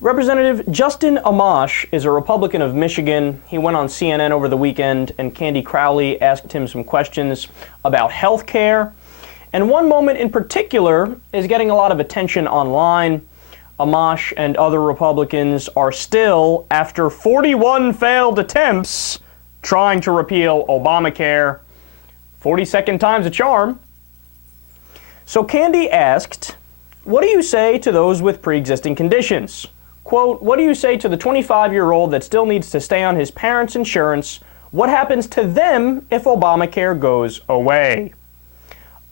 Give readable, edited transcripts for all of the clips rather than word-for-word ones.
Representative Justin Amash is a Republican of Michigan. He went on CNN over the weekend, and Candy Crowley asked him some questions about health care. And one moment in particular is getting a lot of attention online. Amash and other Republicans are still, after 41 failed attempts, trying to repeal Obamacare. 42nd time's a charm. So Candy asked, what do you say to those with pre-existing conditions? Quote, what do you say to the 25-year-old that still needs to stay on his parents' insurance? What happens to them if Obamacare goes away?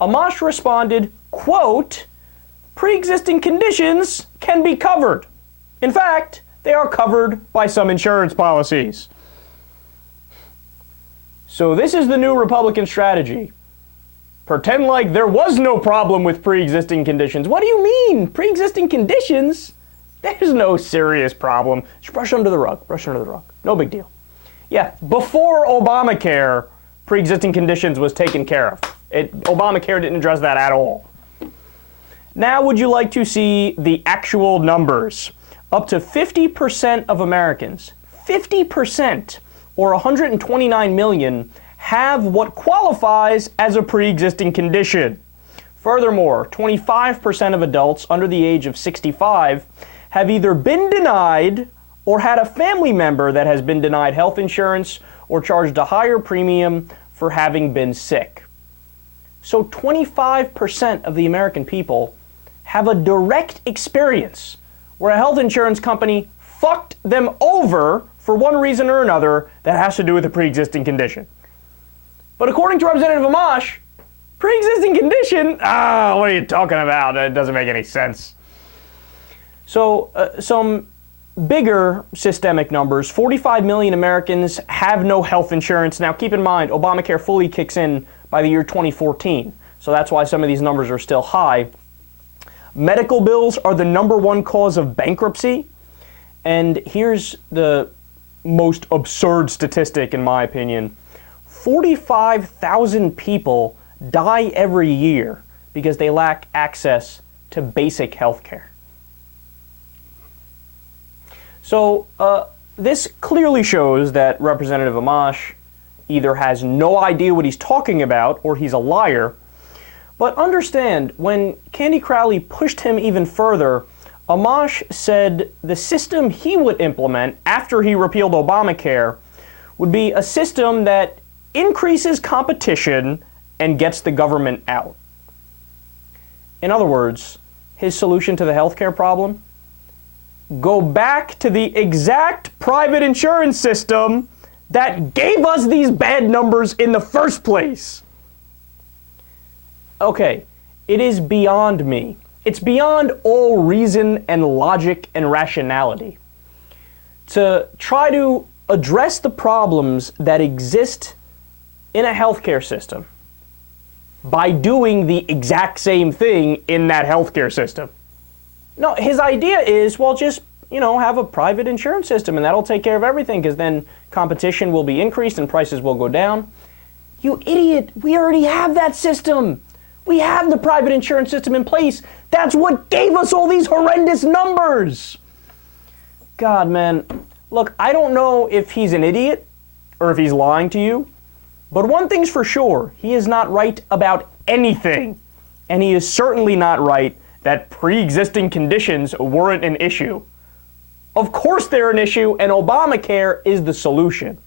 Amash responded, quote, pre-existing conditions can be covered. In fact, they are covered by some insurance policies. So this is the new Republican strategy. Pretend like there was no problem with pre-existing conditions. What do you mean? Pre-existing conditions? There's no serious problem. Just brush it under the rug. Brush it under the rug. No big deal. Yeah, before Obamacare, pre-existing conditions was taken care of. Obamacare didn't address that at all. Now would you like to see the actual numbers? Up to 50% of Americans, 50%, or 129 million, have what qualifies as a pre-existing condition. Furthermore, 25% of adults under the age of 65 have either been denied or had a family member that has been denied health insurance or charged a higher premium for having been sick. So 25% of the American people have a direct experience where a health insurance company fucked them over for one reason or another that has to do with a pre-existing condition. But according to Representative Amash, pre-existing condition? What are you talking about? It doesn't make any sense. So some bigger systemic numbers, 45 million Americans have no health insurance. Now keep in mind, Obamacare fully kicks in by the year 2014. So that's why some of these numbers are still high. Medical bills are the #1 cause of bankruptcy. And here's the most absurd statistic in my opinion. 45,000 people die every year because they lack access to basic health care. So this clearly shows that Representative Amash either has no idea what he's talking about or he's a liar. But understand, when Candy Crowley pushed him even further, Amash said the system he would implement after he repealed Obamacare would be a system that increases competition and gets the government out. In other words, his solution to the healthcare problem? Go back to the exact private insurance system that gave us these bad numbers in the first place. Okay, it is beyond me. It's beyond all reason and logic and rationality to try to address the problems that exist in a healthcare system by doing the exact same thing in that healthcare system. No, his idea is, well, just, have a private insurance system and that'll take care of everything because then competition will be increased and prices will go down. You idiot, we already have that system. We have the private insurance system in place. That's what gave us all these horrendous numbers. God, man. Look, I don't know if he's an idiot or if he's lying to you, but one thing's for sure, he is not right about anything. And he is certainly not right that pre-existing conditions weren't an issue. Of course they're an issue, and Obamacare is the solution.